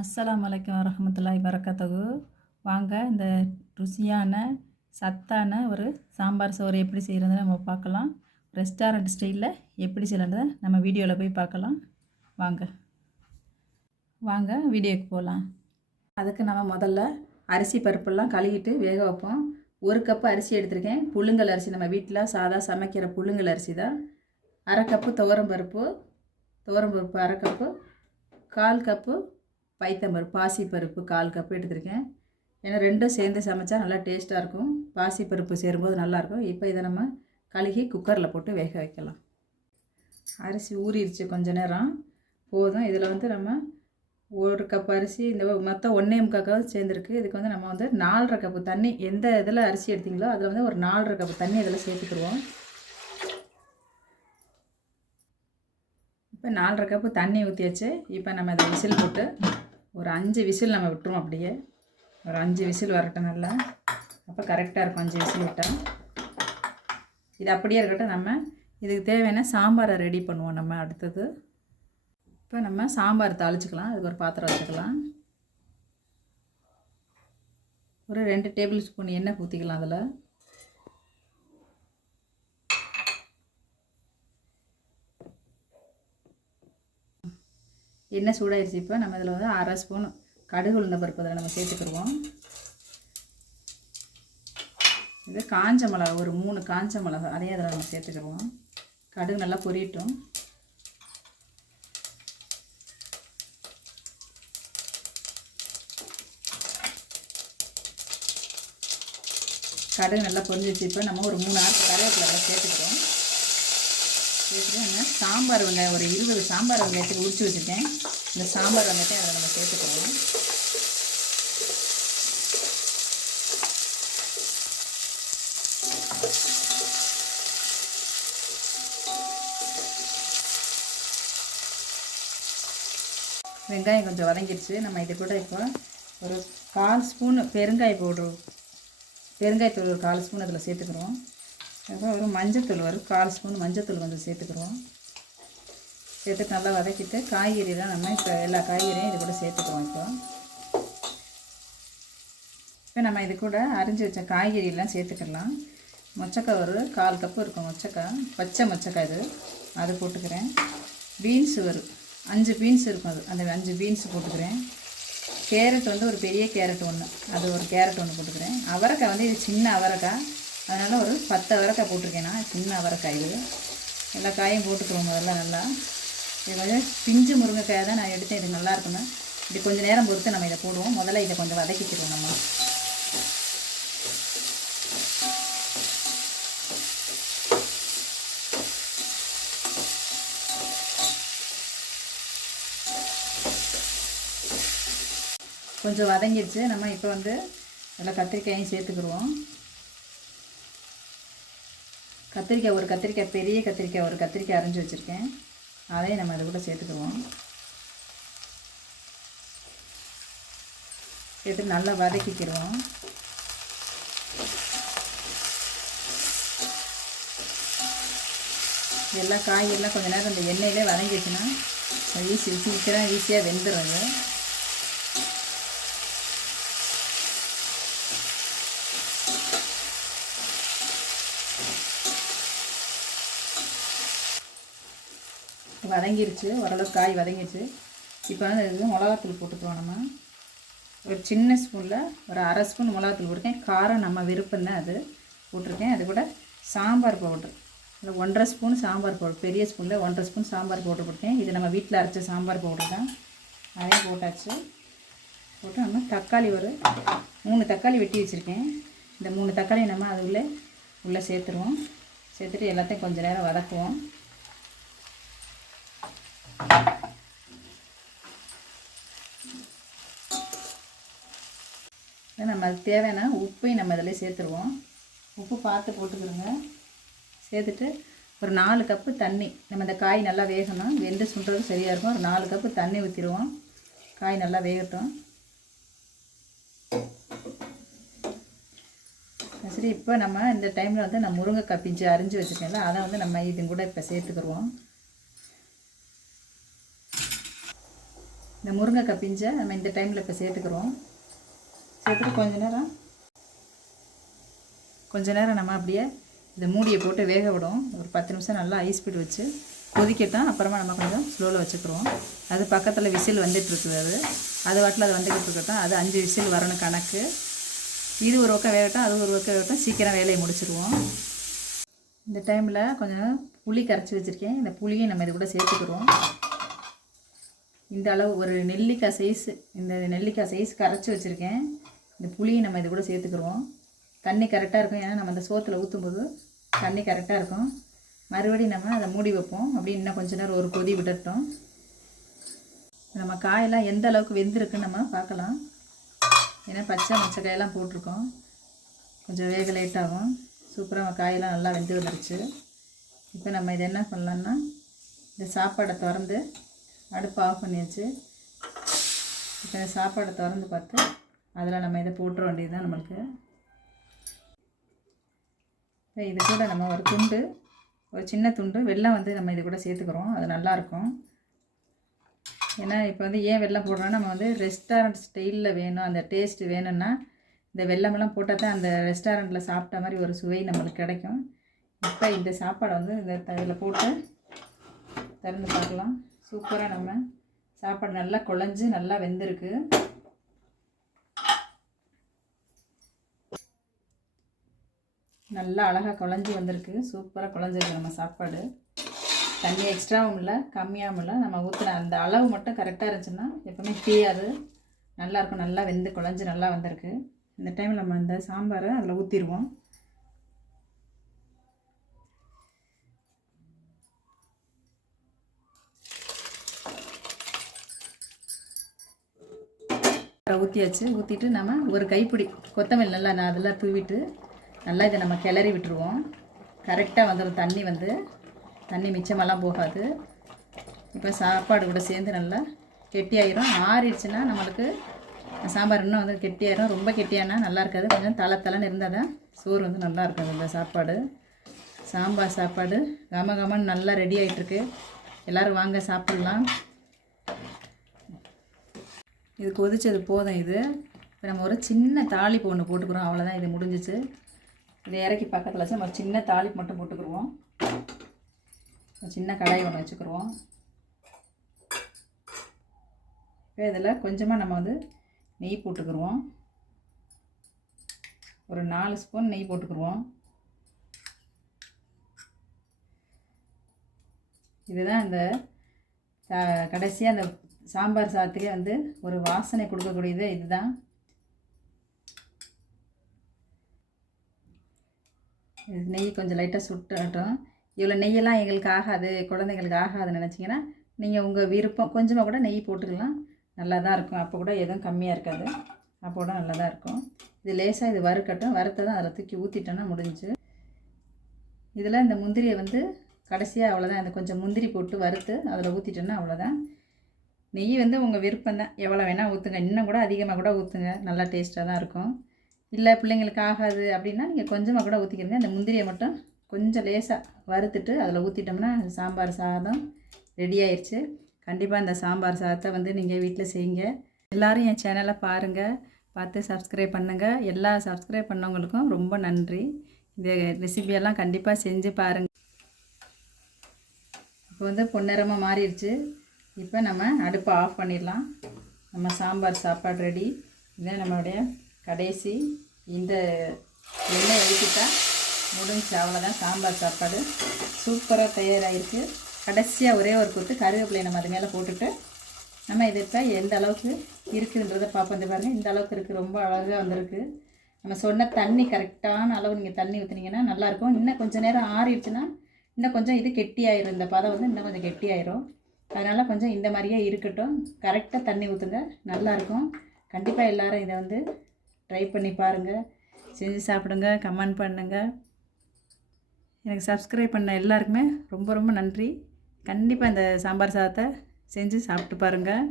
அஸ்ஸலாமு அலைக்கும் வரஹ்மத்துல்லாஹி வரகாத்துஹு. வாங்க இந்த ருசியான சத்தான ஒரு சாம்பார் சோறு எப்படி செய்கிறதுன்னு நம்ம பார்க்கலாம். ரெஸ்டாரண்ட் ஸ்டைலில் எப்படி செய்யலான்றதை நம்ம வீடியோவில் போய் பார்க்கலாம். வாங்க வாங்க வீடியோக்கு போகலாம். அதுக்கு நம்ம முதல்ல அரிசி பருப்பெல்லாம் கழுவிட்டு வேக வைப்போம். 1 கப்பு அரிசி எடுத்திருக்கேன். புழுங்கல் அரிசி, நம்ம வீட்டில் சாதா சமைக்கிற புழுங்கல் அரிசி தான். 1/2 கப்பு துவரம்பருப்பு 1/4 கப்பு, 1/4 கப்பு பைத்தம்பருப்பு, பாசிப்பருப்பு 1/4 கப்பு எடுத்திருக்கேன். ஏன்னா ரெண்டும் சேர்ந்து சமைச்சா நல்லா டேஸ்ட்டாக இருக்கும். பாசிப்பருப்பு சேரும்போது நல்லாயிருக்கும். இப்போ இதை நம்ம கழுகி குக்கரில் போட்டு வேக வைக்கலாம். அரிசி ஊறிடுச்சு, கொஞ்ச நேரம் போதும். இதில் நம்ம 1 கப் அரிசி, இந்த மொத்தம் 1.25 கப் சேர்ந்துருக்கு. இதுக்கு நம்ம 4.5 கப்பு தண்ணி, எந்த இதில் அரிசி எடுத்திங்களோ அதில் ஒரு 4.5 கப்பு தண்ணி இதில் சேர்த்துக்கிடுவோம். இப்போ 4.5 கப்பு தண்ணி ஊற்றியாச்சு. இப்போ நம்ம இதை விசில் போட்டு ஒரு 5 விசில் நம்ம விட்டுருவோம். அப்படியே ஒரு 5 விசில் வரட்டும் நல்லா. அப்போ கரெக்டாக இருக்கும் 5 விசில் விட்டால். இது அப்படியே இருக்கட்டும். நம்ம இதுக்கு தேவையான சாம்பாரை ரெடி பண்ணுவோம். நம்ம அடுத்தது இப்போ நம்ம சாம்பார் தாளிச்சிக்கலாம். அதுக்கு ஒரு பாத்திரம் வச்சுக்கலாம். ஒரு 2 டேபிள் ஸ்பூன் எண்ணெய் ஊற்றிக்கலாம். அதில் எண்ணெய் சூடாகிடுச்சு. இப்போ நம்ம இதில் 1/2 ஸ்பூன் கடுகு உளுந்த பருப்பு அதில் நம்ம சேர்த்துக்கிடுவோம். இது காஞ்ச மிளகா, ஒரு 3 காஞ்ச மிளகா அதையும் அதில் நம்ம சேர்த்துக்கிடுவோம். கடுகு நல்லா பொரியட்டும். கடுகு நல்லா பொரிஞ்சிச்சு. இப்போ நம்ம ஒரு 3 ஆறு கருவேப்பிலை சேர்த்துக்கிறோம். நம்ம சாம்பார் வெங்காயம் ஒரு 20 சாம்பார் வெங்காயத்துக்கு உரிச்சு வச்சுருக்கேன். இந்த சாம்பார் வெங்காயத்தை அதில் நம்ம சேர்த்துக்கிறோம். வெங்காயம் கொஞ்சம் வதங்கிடுச்சு. நம்ம இது கூட இப்போ ஒரு 1/4 ஸ்பூன் பெருங்காயத்தூள் ஒரு 1/4 ஸ்பூன் அதில் சேர்த்துக்கிறோம். அப்புறம் ஒரு மஞ்சத்தூள் ஒரு 1/4 ஸ்பூன் மஞ்சத்தூள் கொஞ்சம் சேர்த்துக்கிறோம். சேர்த்துட்டு நல்லா வதக்கிட்டு காய்கறிலாம் நம்ம இப்போ எல்லா காய்கறியும் இது கூட சேர்த்துக்கிறோம். இப்போ நம்ம இது கூட அரிஞ்சு வச்ச காய்கறியெல்லாம் சேர்த்துக்கலாம். மொச்சக்காய் ஒரு 1/4 கப்பு இருக்கும். மொச்சக்காய், பச்சை மொச்சக்காய் இது, அது போட்டுக்கிறேன். பீன்ஸு ஒரு 5 பீன்ஸ் இருக்கும். அந்த 5 பீன்ஸ் போட்டுக்கிறேன். கேரட் ஒரு பெரிய கேரட் ஒன்று, அது ஒரு கேரட் ஒன்று போட்டுக்கிறேன். அவரைக்காய் இது சின்ன அவரைக்காய், அதனால் ஒரு 10 அவரைக்காய் போட்டிருக்கேன். நான் சின்ன அவரைக்காய் இது. எல்லா காயும் போட்டுக்கிறோம் முதல்ல நல்லா. இது கொஞ்சம் பிஞ்சு முருங்கைக்காயை தான் நான் எடுத்தேன். இது நல்லா இருக்குன்னு இது கொஞ்சம் நேரம் பொறுத்து நம்ம இதை போடுவோம். முதல்ல இதை கொஞ்சம் வதக்கிக்கிறோம். நம்ம கொஞ்சம் வதங்கிடுச்சு. நம்ம இப்போ நல்லா கத்திரிக்காயும் சேர்த்துக்கிடுவோம். கத்திரிக்காய் ஒரு கத்திரிக்காய், பெரிய கத்திரிக்காய் ஒரு கத்திரிக்காய் அரைஞ்சி வச்சுருக்கேன். அதையும் நம்ம அதை கூட சேர்த்துக்குவோம். சேர்த்து நல்லா வதக்கிக்கிடுவோம். எல்லா காய்கறிலாம் கொஞ்சம் நேரம் இந்த எண்ணெயிலே வதங்கிடுச்சுன்னா ஈஸியாக வெந்துடுறது. வதங்கிருச்சு, ஓரளவுக்கு காய் வதங்கிடுச்சு. இப்போ இது மிளகாத்தூள் போட்டுக்கிறோம். நம்ம ஒரு சின்ன ஸ்பூனில் ஒரு 1/2 ஸ்பூன் மிளகாத்தூள் போட்டிருக்கேன். காரம் நம்ம விருப்பம் தான் அது போட்டிருக்கேன். அது கூட சாம்பார் பவுட்ரு இல்லை 1/2 ஸ்பூன் சாம்பார் பவுட்ரு, பெரிய ஸ்பூனில் 1/2 ஸ்பூன் சாம்பார் பவுட்ரு போட்டிருக்கேன். இது நம்ம வீட்டில் அரைச்ச சாம்பார் பவுட்ரு தான். அதையும் போட்டாச்சு. போட்டு நம்ம தக்காளி ஒரு 3 தக்காளி வெட்டி வச்சுருக்கேன். இந்த 3 தக்காளி நம்ம அது உள்ளே சேர்த்துருவோம். சேர்த்துட்டு எல்லாத்தையும் கொஞ்சம் நேரம் வதக்குவோம். நம்ம அதுக்கு தேவையான உப்பையும் நம்ம இதில் சேர்த்துருவோம். உப்பு பார்த்து போட்டுக்கிறோங்க. சேர்த்துட்டு ஒரு 4 கப்பு தண்ணி, நம்ம இந்த காய் நல்லா வேகணும், வெந்து சுண்டுறது சரியாக இருக்கும். ஒரு 4 கப்பு தண்ணி ஊற்றிடுவோம். காய் நல்லா வேகட்டும். சரி, இப்போ நம்ம இந்த டைமில் நான் முருங்கைக்காய் பிஞ்சு அரிஞ்சு வச்சுருக்கேன்ல, அதை நம்ம இது கூட இப்போ சேர்த்துக்கிடுவோம். இந்த முருங்கைக்காய் பிஞ்சை நம்ம இந்த டைமில் இப்போ சேர்த்துக்கிறோம். சேர்த்துட்டு கொஞ்ச நேரம் நம்ம அப்படியே இந்த மூடியை போட்டு வேக விடும். ஒரு 10 நிமிஷம் நல்லா ஐஸ் ஸ்பீட் வச்சு கொதிக்கட்டும். அப்புறமா நம்ம கொஞ்சம் ஸ்லோவில் வச்சுக்கிறோம். அது பக்கத்தில் விசில் வந்துட்டுருக்குது. அது வாட்டில் அது வந்துக்கிட்டு இருக்கட்டும். அது 5 விசில் வரணும் கணக்கு. இது ஒரு பக்கம் வேகட்டும், அது ஒரு பக்கம் வேகட்டும். சீக்கிரம் வேலையை முடிச்சிடுவோம். இந்த டைமில் கொஞ்சம் புளி கரைச்சி வச்சுருக்கேன். இந்த புளியை நம்ம இது கூட சேர்த்துக்கிறோம். இந்த அளவு ஒரு நெல்லிக்காய் சைஸ் கரைச்சி வச்சுருக்கேன். இந்த புளியை நம்ம இது கூட சேர்த்துக்கிறோம். தண்ணி கரெக்டாக இருக்கும். ஏன்னா நம்ம அந்த சோத்தில் ஊற்றும்போது தண்ணி கரெக்டாக இருக்கும். மறுபடியும் நம்ம அதை மூடி வைப்போம். அப்படி இன்னும் கொஞ்சம் நேரம் ஒரு கொதி விடட்டும். நம்ம காயெல்லாம் எந்த அளவுக்கு வெந்திருக்குன்னு நம்ம பார்க்கலாம். ஏன்னா பச்சை காயெல்லாம் போட்டிருக்கோம். கொஞ்சம் வேக லேட் ஆகும். சூப்பராக நம்ம காயெல்லாம் நல்லா வெந்து வந்துருச்சு. இப்போ நம்ம இதை என்ன பண்ணலான்னா, இந்த சாப்பாடை திறந்து அடுப்பு ஆஃப் பண்ணியாச்சு. இப்போ இந்த சாப்பாடை திறந்து பார்த்து அதில் நம்ம இதை போட்டுற வேண்டியது தான் நம்மளுக்கு. இப்போ இது கூட நம்ம ஒரு சின்ன துண்டு வெல்லம் நம்ம இது கூட சேர்த்துக்கிறோம். அது நல்லாயிருக்கும். ஏன்னா இப்போ ஏன் வெல்லம் போடுறோன்னா, நம்ம ரெஸ்டாரண்ட் ஸ்டைலில் வேணும், அந்த டேஸ்ட்டு வேணும்னா இந்த வெல்லமெல்லாம் போட்டால் தான் அந்த ரெஸ்டாரண்ட்டில் சாப்பிட்ட மாதிரி ஒரு சுவை நம்மளுக்கு கிடைக்கும். இப்போ இந்த சாப்பாடை இந்த இதில் போட்டு திறந்து பார்க்கலாம். சூப்பராக நம்ம சாப்பாடு நல்லா குழஞ்சி நல்லா வெந்திருக்கு. நல்லா அழகாக குழஞ்சி வந்திருக்கு. சூப்பராக குழஞ்சிருக்கு நம்ம சாப்பாடு. தண்ணி எக்ஸ்ட்ராவும் இல்லை கம்மியாகவும் இல்லை. நம்ம ஊற்றின அந்த அளவு மட்டும் கரெக்டாக இருந்துச்சுன்னா எப்போவுமே தீயாது நல்லாயிருக்கும். நல்லா வெந்து குழஞ்சி நல்லா வந்திருக்கு. இந்த டைமில் நம்ம இந்த சாம்பாரை அதில் ஊற்றிடுவோம். ஊற்றியாச்சு. ஊற்றிட்டு நம்ம ஒரு கைப்பிடி கொத்தமல்லி நல்லா அதெல்லாம் தூவிட்டு நல்லா இதை நம்ம கிளறி விட்டுருவோம். கரெக்டாக வந்துடும். தண்ணி மிச்சமெல்லாம் போகாது. இப்போ சாப்பாடு கூட சேர்ந்து நல்லா கெட்டியாயிரும். ஆறிடுச்சுன்னா நம்மளுக்கு சாம்பார் இன்னும் கெட்டியாயிரும். ரொம்ப கெட்டியானா நல்லா இருக்காது. கொஞ்சம் தலை இருந்தால் தான் சோறு நல்லா இருக்காது. இந்த சாப்பாடு சாம்பார் சாப்பாடு கமன்னு நல்லா ரெடி ஆகிட்டுருக்கு. எல்லோரும் வாங்க சாப்பிட்லாம். இது கொதிச்சது போதும். இது இப்போ நம்ம ஒரு சின்ன தாளிப்பு ஒன்று போட்டுக்கிறோம். அவ்வளோதான், இது முடிஞ்சிச்சு. இதை இறக்கி பக்கத்தில் வச்சு நம்ம சின்ன தாளிப்பு மட்டும் போட்டுக்கிடுவோம். சின்ன கடாய் ஒன்று வச்சுக்கிடுவோம். இப்போ இதில் கொஞ்சமாக நம்ம நெய் போட்டுக்கிடுவோம். ஒரு 4 ஸ்பூன் நெய் போட்டுக்கிடுவோம். இதுதான் இந்த கடைசியாக அந்த சாம்பார் சாதத்துக்கே ஒரு வாசனை கொடுக்கக்கூடியது இதுதான். நெய் கொஞ்சம் லைட்டாக சுட்டட்டும். இவ்வளோ நெய்யெல்லாம் எங்களுக்கு ஆகாது, குழந்தைங்களுக்கு ஆகாதுன்னு நினச்சிங்கன்னா நீங்கள் உங்கள் விருப்பம் கொஞ்சமாக கூட நெய் போட்டுக்கலாம். நல்லா தான் இருக்கும். அப்போ கூட எதுவும் கம்மியாக இருக்காது. அப்போ கூட நல்லா தான் இருக்கும். இது லேசாக இது வறுக்கட்டும். வறுத்ததான் அதில் தூக்கி ஊற்றிட்டோன்னா முடிஞ்சு. இதில் இந்த முந்திரியை கடைசியாக அவ்வளோதான். இந்த கொஞ்சம் முந்திரி போட்டு வறுத்து அதில் ஊற்றிட்டோன்னா அவ்வளோதான். நெய் உங்கள் விருப்பம் தான். எவ்வளோ வேணால் ஊற்றுங்க. இன்னும் கூட அதிகமாக கூட ஊற்றுங்க. நல்லா டேஸ்ட்டாக தான் இருக்கும். இல்லை பிள்ளைங்களுக்கு ஆகாது அப்படின்னா நீங்கள் கொஞ்சமாக கூட ஊற்றிக்கிறீங்க. அந்த முந்திரியை மட்டும் கொஞ்சம் லேசாக வறுத்துட்டு அதில் ஊற்றிட்டோம்னா சாம்பார் சாதம் ரெடி ஆயிடுச்சு. கண்டிப்பாக இந்த சாம்பார் சாதத்தை நீங்கள் வீட்டில் செய்யுங்க. எல்லோரும் என் சேனலை பாருங்கள், பார்த்து சப்ஸ்கிரைப் பண்ணுங்கள். எல்லா சப்ஸ்கிரைப் பண்ணவங்களுக்கும் ரொம்ப நன்றி. இந்த ரெசிபியெல்லாம் கண்டிப்பாக செஞ்சு பாருங்கள். இப்போ பொன்னிறமாக மாறிடுச்சு. இப்போ நம்ம அடுப்பை ஆஃப் பண்ணிடலாம். நம்ம சாம்பார் சாப்பாடு ரெடி. இதான் நம்மளுடைய கடைசி. இந்த எண்ணெய் ஊற்றிட்டா முடிஞ்சு. அவ்வளோதான், சாம்பார் சாப்பாடு சூப்பராக தயாராகிருக்கு. கடைசியாக ஒரே ஒரு கொத்து கருவேப்பிலையை நம்ம அது மேலே போட்டுட்டு நம்ம இதை இப்போ எந்த அளவுக்கு இருக்குதுன்றதை பார்ப்போம். இந்த பாருங்கள், இந்த அளவுக்கு இருக்குது. ரொம்ப அழகாக வந்திருக்கு. நம்ம சொன்ன தண்ணி கரெக்டான அளவு நீங்கள் தண்ணி ஊற்றுனீங்கன்னா நல்லாயிருக்கும். இன்னும் கொஞ்சம் நேரம் ஆறிடுச்சுன்னா இன்னும் கொஞ்சம் இது கெட்டியாயிரும். இந்த பதம் இன்னும் கொஞ்சம் கெட்டியாயிரும். அதனால் கொஞ்சம் இந்த மாதிரியே இருக்கட்டும். கரெக்டாக தண்ணி ஊற்றுங்க, நல்லாயிருக்கும். கண்டிப்பாக எல்லோரும் இதை ட்ரை பண்ணி பாருங்கள், செஞ்சு சாப்பிடுங்க, கமெண்ட் பண்ணுங்கள். எனக்கு சப்ஸ்கிரைப் பண்ண எல்லாருக்குமே ரொம்ப ரொம்ப நன்றி. கண்டிப்பாக இந்த சாம்பார் சாதத்தை செஞ்சு சாப்பிட்டு பாருங்கள்.